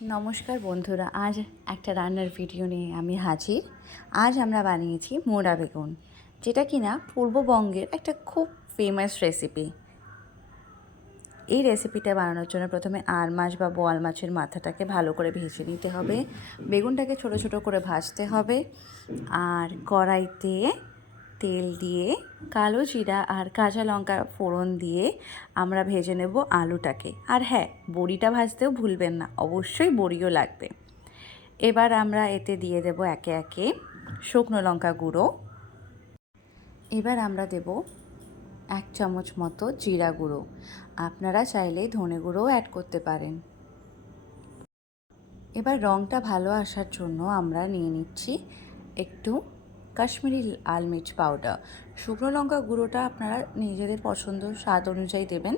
নমস্কার বন্ধুরা, আজ একটা রান্নার ভিডিও নিয়ে আমি হাজির। আজ আমরা বানিয়েছি মোড়া বেগুন, যেটা কিনা পূর্ববঙ্গের একটা খুব ফেমাস রেসিপি। এই রেসিপিটা বানানোর জন্য প্রথমে আড় মাছ বা বোয়াল মাছের মাথাটাকে ভালো করে ভেজে নিতে হবে। বেগুনটাকে ছোট ছোট করে ভাজতে হবে। আর কড়াইতে তেল দিয়ে কালো জিরা আর কাঁচা লঙ্কা ফোড়ন দিয়ে আমরা ভেজে নেব আলুটাকে। আর হ্যাঁ, বড়িটা ভাজতেও ভুলবেন না, অবশ্যই বড়িও লাগবে। এবার আমরা এতে দিয়ে দেব একে একে শুকনো লঙ্কা গুঁড়ো। এবার আমরা দেব 1 চামচ মতো জিরা গুঁড়ো। আপনারা চাইলে ধনে গুঁড়োও অ্যাড করতে পারেন। এবার রঙটা ভালো আসার জন্য আমরা নিয়ে নিচ্ছি একটু কাশ্মীরি লাল মির্চ পাউডার। শুকনো লঙ্কা গুঁড়োটা আপনারা নিজেদের পছন্দ স্বাদ অনুযায়ী দেবেন।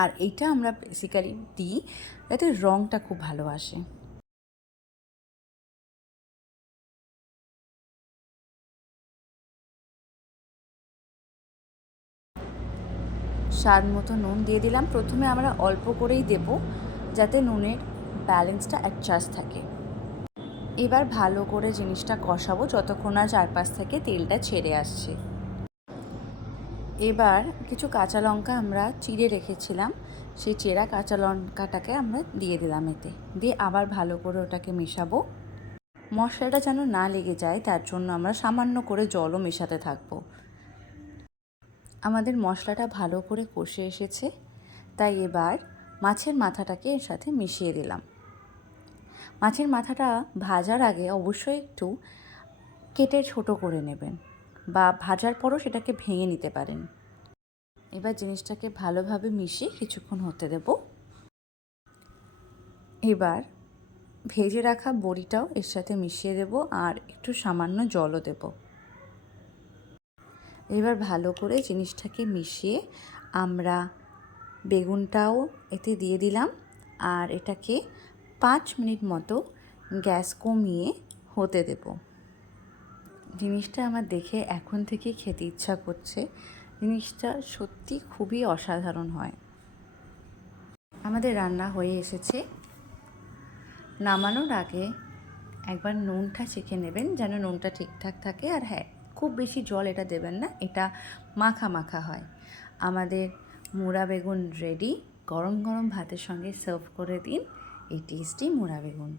আর এইটা আমরা বেসিক্যালি দিই যাতে রঙটা খুব ভালো আসে। স্বাদ মতো নুন দিয়ে দিলাম। প্রথমে আমরা অল্প করেই দেব যাতে নুনের ব্যালেন্সটা অ্যাডজাস্ট থাকে। এবার ভালো করে জিনিসটা কষাবো যতক্ষণ না চারপাশ থেকে তেলটা ছেড়ে আসছে। এবার কিছু কাঁচা লঙ্কা আমরা চিড়ে রেখেছিলাম, সেই চেরা কাঁচা লঙ্কাটাকে আমরা দিয়ে দিলাম এতে, দিয়ে আবার ভালো করে ওটাকে মেশাবো। মশলাটা যেন না লেগে যায় তার জন্য আমরা সামান্য করে জলও মেশাতে থাকবো। আমাদের মশলাটা ভালো করে কষে এসেছে, তাই এবার মাছের মাথাটাকে এর সাথে মিশিয়ে দিলাম। মাছের মাথাটা ভাজার আগে অবশ্যই একটু কেটে ছোট করে নেবেন, বা ভাজার পরও সেটাকে ভেঙে নিতে পারেন। এবার জিনিসটাকে ভালোভাবে মিশিয়ে কিছুক্ষণ হতে দেব। এবার ভেজে রাখা বড়িটাও এর সাথে মিশিয়ে দেব আর একটু সামান্য জলও দেব। এবার ভালো করে জিনিসটাকে মিশিয়ে আমরা বেগুনটাও এতে দিয়ে দিলাম আর এটাকে 5 মিনিট মতো গ্যাস কমিয়ে হতে দেব। জিনিসটা আমার দেখে এখন থেকেই খেতে ইচ্ছা করছে। জিনিসটা সত্যি খুবই অসাধারণ হয়। আমাদের রান্না হয়ে এসেছে। নামানোর আগে একবার নুনটা চেখে নেবেন যেন নুনটা ঠিকঠাক থাকে। আর হ্যাঁ, খুব বেশি জল এটা দেবেন না, এটা মাখা মাখা হয়। আমাদের মোড়া বেগুন রেডি। গরম গরম ভাতের সঙ্গে সার্ভ করে দিন এই টেস্টি মোড়া বেগুন।